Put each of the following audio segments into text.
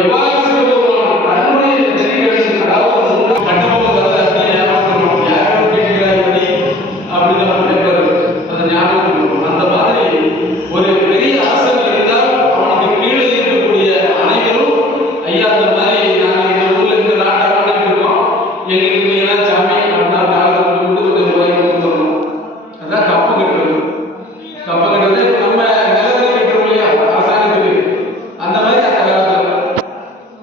எவ்வாறு சிவபெருமான் தன்னுடைய நெறிகளில் அதாவது கட்டுப்போம் கருத்தை ஏமாற்றணும் யாரும் கேட்கிறாய் அப்படின்னு நம்ம கேட்பாரு. அதை ஞாபகம் இருக்கும். அந்த மாதிரி ஒரு பெரிய அரசன் இருந்தால் அவனுக்கு கீழே இருக்கக்கூடிய அனைவரும் ஐயா அந்த மாதிரி நாங்கள் இந்த ஊர்ல இந்த நாட்டை பண்ணிட்டு இருக்கோம், எங்களுக்கு நீங்களாம் சாமி அப்படின்னா நாங்கள் கொண்டு கொஞ்சம் ரூபாய் கொடுத்துடணும். அதான் கப்பு கட்டுறது. கப்பு கட்டுறது நம்ம நிலவரி கட்டுறோம் இல்லையா அரசாங்கத்துக்கு, அந்த மாதிரி அந்த காலத்தில்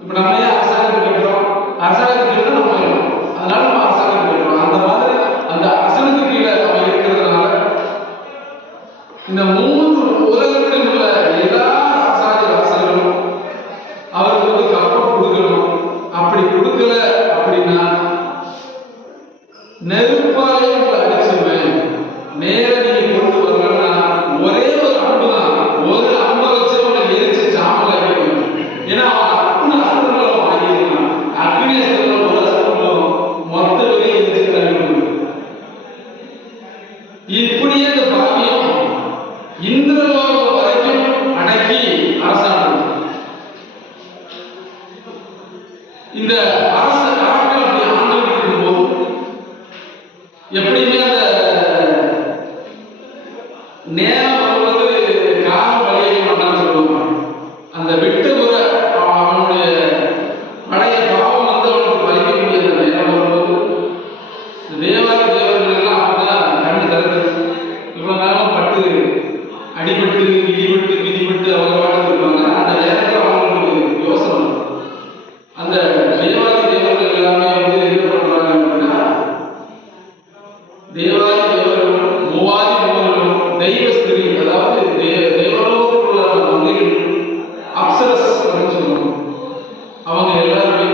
இப்போ நம்ம ஏன் அரசாங்கத்துக்கு கட்டுறோம், அரசாங்கத்துக்கு நம்ம போயிடும், அதனால நம்ம அரசாங்கத்துக்கு கட்டுறோம். அந்த மாதிரி அந்த அரசனுக்கு கீழே நம்ம இருக்கிறதுனால இந்த மூன்று உலகத்தில் உள்ள எல்லா ராசர்களும் அவருக்கு வந்து கப்பம் கொடுக்கணும். அப்படி கொடுக்கல அப்படின்னா நெருப்பாலே உங்களை அடிச்சிருவேன். நேரடியை கொண்டு வரலன்னா ஒரே ஒரு அம்பு தான், ஒரு அம்பை வச்சு அவனை எரிச்சு சாம்பலாக்கிடுவேன். ஏன்னா அவன் அத்தனை அஸ்திரங்களும் வாங்கியிருக்கான். அக்னி அஸ்திரங்களும் ஒரு அஸ்திரங்களும் மொத்த வெளியே எரிச்சு தள்ளிவிடுவது. இப்படியே இந்த பாவியம் இந்திரலோகம் வரைக்கும் அடக்கி அரசாங்கம். இந்த அரசு அரக்கள் அப்படி ஆண்டுகிட்டு இருக்கும்போது எப்படியுமே அந்த நேரம் வருவது காலம் வழியை மாட்டான்னு சொல்லுவாங்க. அந்த விட்டு முறை அவனுடைய பழைய பாவம் வந்து அவனுக்கு வலிக்கக்கூடிய அந்த நேரம் வரும்போது தேவாதி தேவர்கள் எல்லாம் அப்பதான் கண்ணு திறந்து இவ்வளவு நேரம் பட்டு அடிபட்டு விதிபட்டு அவங்க வாழ்ந்து இருப்பாங்க. அந்த நேரத்தில் அவங்களுக்கு யோசனை அந்த தேவாதி தேவர்கள் எல்லாமே வந்து என்ன பண்றாங்க அப்படின்னா தேவாதி தேவர்களும் மூவாதி மூவர்களும் தெய்வ ஸ்திரீ அதாவது தேவலோகத்தில் உள்ள மங்கைகள் அப்சரஸ் அப்படின்னு சொல்லுவாங்க. அவங்க எல்லாருமே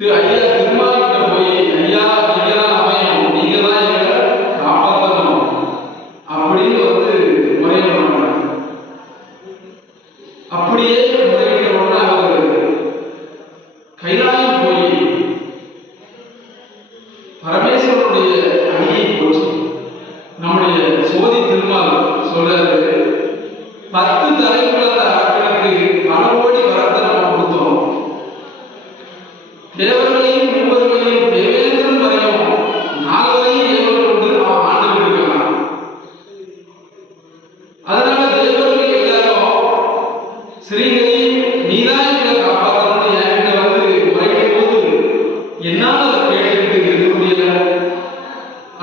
ஐயா திருமாலிட்ட போய் ஐயா நீங்க தான் அபயம், நீங்க தான் எங்களை காப்பாற்றணும் அப்படின்னு வந்து முறையிடுறாங்க. அப்படியே முறையிட்ட உடனே அவர் கைலாயம் போய் பரமேஸ்வரனுடைய அடியை போச்சு. நம்முடைய சோதி திருமால் சொல்றாரு, 10 தலைமுறை அரக்கனுக்கு பல கோடி வரத்தை நம்ம கொடுத்தோம். தேவர்களையும் மூவர்களையும் தேவேந்திரன் வரையும் 4 வரையும் ஏவல் கொண்டு அவன் ஆண்டு இருக்கலாம். அதனால தேவர்கள் எல்லாரும் ஸ்ரீஹரி நீதான் எங்களை காப்பாற்றணும்னு என்கிட்ட வந்து முறையிடும் போது என்னால் அதை கேட்டுக்கிட்டு இருக்க முடியல.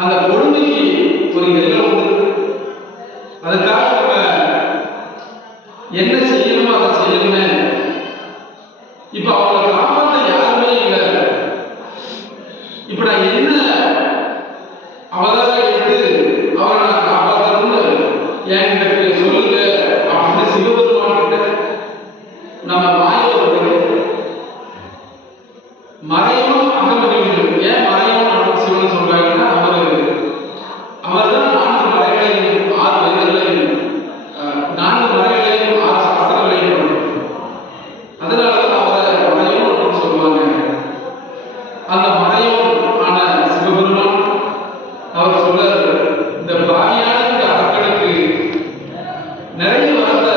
அந்த கொடுமைக்கு ஒரு எல்லை உண்டு. அதுக்காக நம்ம என்ன செய்யணுமோ அதை செய்யணுமே. இப்ப அவங்களை காப்பாற்ற யாருமே இல்லை. இப்ப நான் என்ன அவதாரம் எடுத்து அவரை நான் காப்பாற்றணும்னு என்கிட்ட சொல்லுங்க அப்படின்னு சிவபெருமான் கிட்ட நம்ம வாய்ப்பு மறையும் அகமதியும். ஏன் மறையும் அப்படின்னு சிவன் சொல்றாங்கன்னா அவர் தான் 4 மறைகளையும் 6 வேதங்களையும் 4 மறைகளையும் 6 சாஸ்திரங்களையும் படிக்கிறார். அதனாலதான் அவரை மறையும் அப்படின்னு சொல்லுவாங்க. அந்த மறையும் ஆன சிவபெருமான் அவர் சொல்றாரு, இந்த பாவியான இந்த அரக்கனுக்கு நிறைய வரத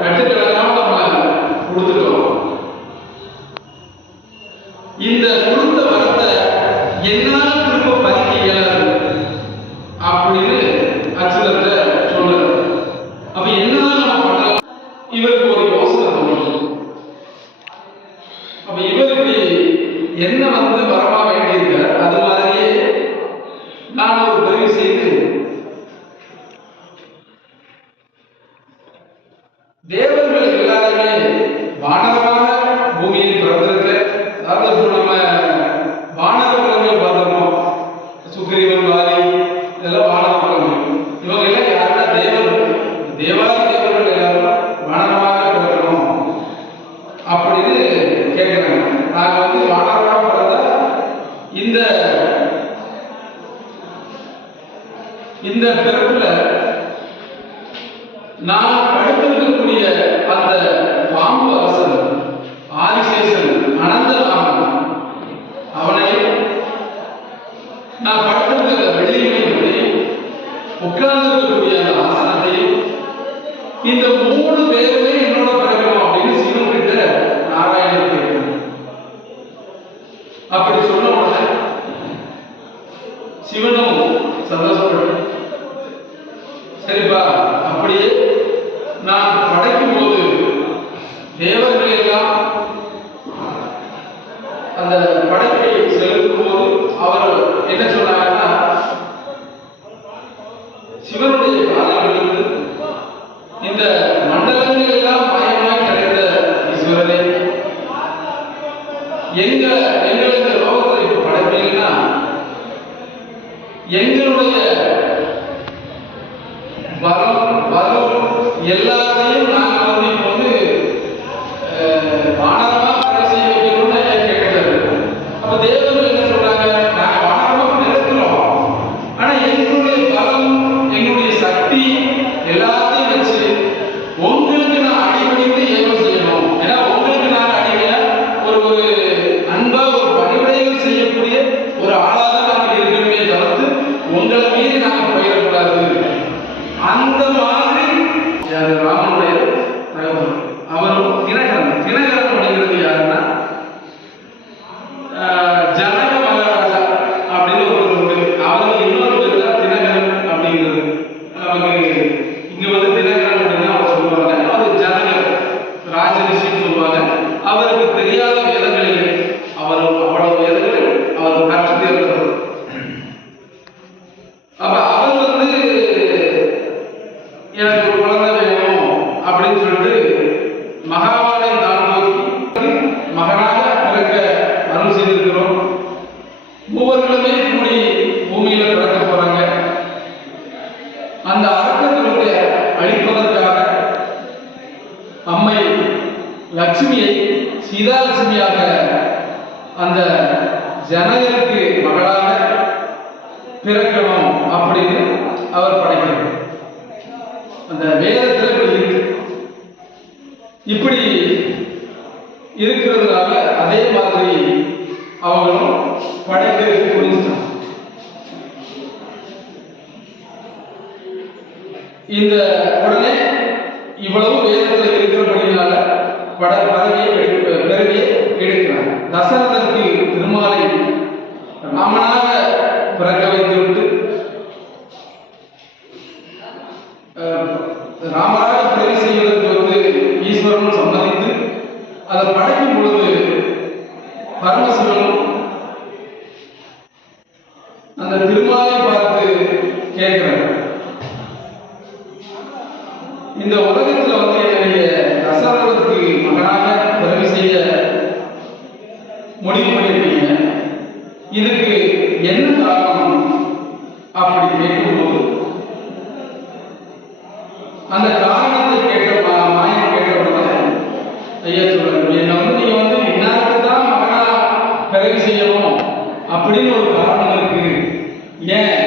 கட்டுக்கடலாம் நம்ம கொடுத்துட்டோம். இந்த கொடுத்த வரத்தை என்னால் திரும்ப பறிக்க இயலாது அப்படின்னு அச்சுதத்தை சொல்றாரு. அப்ப என்னதான் நம்ம பண்ணலாம்? இவருக்கு ஒரு யோசனை தோணுது. அப்ப இவருக்கு என்ன வந்து வரமா வேண்டியிருக்க அது மாதிரியே நான் ஒரு பதிவு செய்து தேவர்கள் எல்லாருமே வானரமாக பூமியில் பிறந்திருக்க, அதாவது நம்ம வானர குலங்கள் பார்த்திருக்கோம். சுக்ரீவன் வாலி இதெல்லாம் வானர குலங்கள். இவங்க எல்லாம் யாருன்னா தேவர்கள். தேவாதி தேவர்கள் எல்லாரும் வானரமாக பிறக்கணும் அப்படின்னு கேட்கிறாங்க. நாங்க வந்து வானரமாக பிறந்த இந்த பிறப்புல நான் படுத்திருக்கக்கூடிய அந்த பாம்பு அரசன் ஆதிசேஷன் அனந்தராமன் அவனையும் நான் படுத்திருக்கிற வெள்ளிமலையையும் உட்கார்ந்து இருக்கக்கூடிய அந்த ஆசனத்தையும் இந்த 3 பேருமே என்னோட பிறக்கணும் தேவர்கள் எல்லாம் அந்த படைப்பை செலுத்தும் போது அவர் என்ன சொன்னாங்கன்னா, சிவனுடைய காலங்களிலிருந்து இந்த மண்டலங்கள் எல்லாம் மாயமாய் கிடைத்த ஈஸ்வரனே, எங்களை இந்த லோகத்தை இப்ப படைப்பீங்கன்னா எங்களுடைய வரம் எல்லாத்தையும் நாங்கள் வந்து இப்போ வந்து வானரமா படை செய்ய வைக்கணும்னு கேட்கிறாரு. அப்ப தேவர்கள் என்ன சொல்றாங்க, நாங்கள் வானரமா நிறுத்துறோம், ஆனா எங்களுடைய பலம் எங்களுடைய சக்தி எல்லாத்தையும் வச்சு உங்களுக்கு நான் அடிபணிந்து ஏவல் செய்யணும். ஏன்னா உங்களுக்கு நாங்கள் அடிமையா ஒரு அன்பா ஒரு பணிவிடைகள் செய்யக்கூடிய ஒரு ஆளாக நாங்கள் இருக்கணுமே தவிர்த்து உங்களை மீறி நாங்கள் போயிடக்கூடாது. அந்த மாதிரி ராமனுடைய தகவல். அவரும் தினகரன் அப்படிங்கிறது யாருன்னா, ஜனக மகாராஜா அப்படின்னு ஒரு உண்டு. அவருக்கு இன்னொரு பேர் தான் தினகரன் அப்படிங்கிறது. நமக்கு இங்க வந்து தினகரன் அப்படின்னு அவர் சொல்லுவாங்க. அவர் ஜனகர் ராஜரிஷின்னு சொல்லுவாங்க. அவருக்கு தெரியாத வேதங்கள் இல்லை. அவர் அவ்வளவு வேதங்கள் அவர் கற்று தேர்ந்தவர். அப்ப அவர் வந்து எனக்கு ஒரு குழந்தை வேணும் அப்படின்னு சொல்லிட்டு மகாபாரதை தான் நோக்கி மகனாக பிறக்க அருள் செய்திருக்கிறோம். மூவர்களுமே கூடி பூமியில பிறக்க போறாங்க. அந்த அரக்கத்தினுடைய அழிப்பதற்காக அம்மை லட்சுமியை சீதாலட்சுமியாக அந்த ஜனகருக்கு மகளாக பிறக்கணும் அப்படின்னு அவர் படைக்கிறார். அந்த வேதத்தில் இப்படி இருக்கிறதுனால அதே மாதிரி அவங்களும் படைக்க புரிஞ்சுட்டாங்க. இந்த உடனே இவ்வளவு வேதத்தில் இருக்கிறபடினால பிறவியை எடுக்கிறாங்க. தசரதற்கு திருமாலை ராமனாக பிறக்க வைத்துவிட்டு ராமராக பிறவி செய்வதற்கு வந்து ஈஸ்வரன் சம்மதித்து அதை படைக்கும் பொழுது பரமசிவனும் அந்த திருமாலை பார்த்து கேட்கிறார், இந்த உலகத்துல வந்து என்னுடைய தசரதற்கு மகனாக பிறவி செய்ய முடிவு பண்ணிருக்கீங்க, இதுக்கு என்ன காரணம் அப்படி கேட்கும்போது அந்த காரணத்தை கேட்ட மாயன் கேட்டவுடனே ஐயா சொல்றாரு, என்ன வந்து நீங்க வந்து இன்னாருக்கு தான் மகனா பிறவி செய்யணும் அப்படின்னு ஒரு காரணம் இருக்கு. ஏன்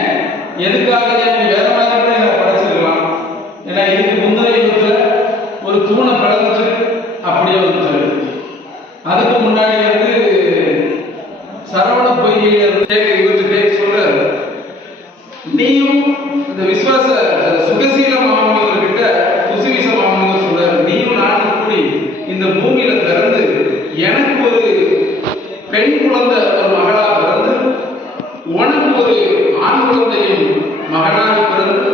எதுக்காக நீங்க வேற மாதிரி கூட என்ன படைச்சிருக்கலாம். ஏன்னா இதுக்கு முந்தைய யுகத்துல ஒரு தூணை பிளந்துச்சு அப்படியே வந்துச்சு. அதுக்கு முன்னாடி வந்து சரவண பொய்கையில இவருக்கு சொல்றாரு, நீயும் இந்த விஸ்வாச சுகசீல மாமனிதர்கிட்ட குசுவிச மாமனிதர் சொல்றாரு, நீயும் நானும் கூடி இந்த பூமியில பிறந்து எனக்கு ஒரு பெண் குழந்தை ஒரு மகளா பிறந்து உனக்கு ஒரு ஆண் குழந்தையும் மகனாக பிறந்து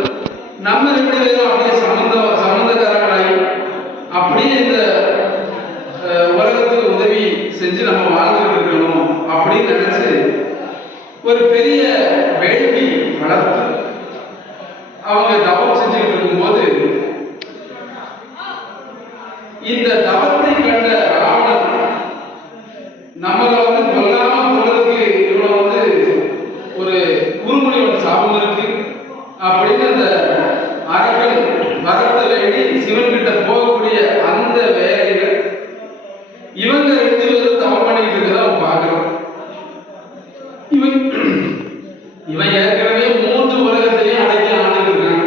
நம்ம ரெண்டு பேரும் அப்படியே சம்பந்தக்காரர்களாகி அப்படியே இந்த உலகத்துக்கு உதவி செஞ்சு நம்ம வாழ்ந்துட்டு இருக்கணும் அப்படின்னு நினைச்சு ஒரு பெரிய வேள்வி வளர்த்து அவங்க தவம் செஞ்சுட்டு இருக்கும்போது இந்த தவத்தை கண்ட ராவணன் நம்மளை வந்து கொல்லாம போறதுக்கு இவ்வளவு வந்து ஒரு குறுமுனிவன் சாபம் இருக்கு அப்படின்னு அந்த அரக்கன் வரத்தை வேண்டி சிவன் கிட்ட போகக்கூடிய அந்த வேலைகள் இவங்க ரெண்டு பேரும் தவம் பண்ணிட்டு இருக்கதா பார்க்கிறோம். இவன் ஏற்கனவே 3 உலகத்தையும் அடக்கி ஆண்டுட்டு இருக்காங்க.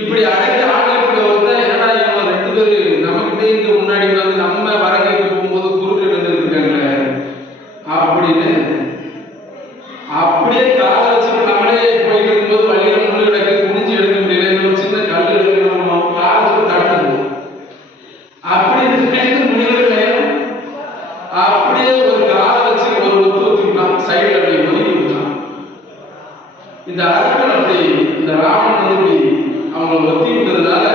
இப்படி அடக்கி ஆண்டுட்டு வந்து என்னடா இவங்க 2 பேரும் நம்மகிட்டே இங்க முன்னாடி வந்து நம்ம வரகைக்கு போகும்போது குறுக்க நின்று இருக்காங்க அப்படின்னு அப்படியே காலை வச்சுட்டு நம்மளே போயிட்டு இருக்கும்போது வழியில முள்ளு கிடக்கு குனிஞ்சு எடுக்க முடியல, ஒரு சின்ன கல் எடுக்கணும் காலை வச்சு தட்டணும் அப்படின்னு முனிவர்களையும் அப்படியே ஒரு காலை வச்சு ஒரு ஒத்து ஊத்திக்கலாம் சைடில் அப்படி ஒதுக்கி விட்டான். இந்த அரக்கன் அப்படி இந்த ராவணன் அப்படி அவங்க ஒத்தி விட்டதுனால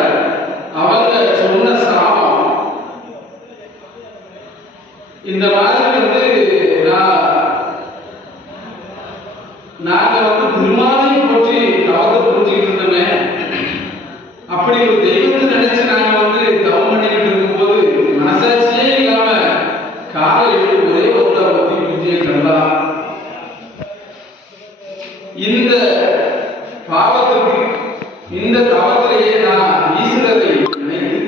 அவங்க சொன்ன சாபம் இந்த மாதிரி வந்து நாங்க வந்து திருமாலையும் போற்றி தவத்தை புரிஞ்சுக்கிட்டு இருந்தோமே, அப்படி ஒரு தெய்வத்தை நினைச்சு நாங்க வந்து தவம் பண்ணிக்கிட்டு இருக்கும்போது மனசாட்சியே இல்லாம காலை எழுதி ஒரே ஒரு பத்தி பூஜையை கண்டா இந்த பாவத்துக்கு இந்த தவத்திலேயே நான் ஈஸ்வரரை நினைத்து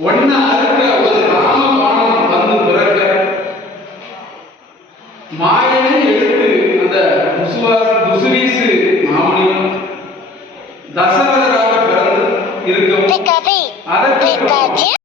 ஒன்ன அறுக்க ஒரு ராமபானம் வந்து பிறக்க மாயனை எடுத்து அந்த துசுவீசு மாமுனியும் தசரதராக பிறந்து இருக்கவும் அதற்கு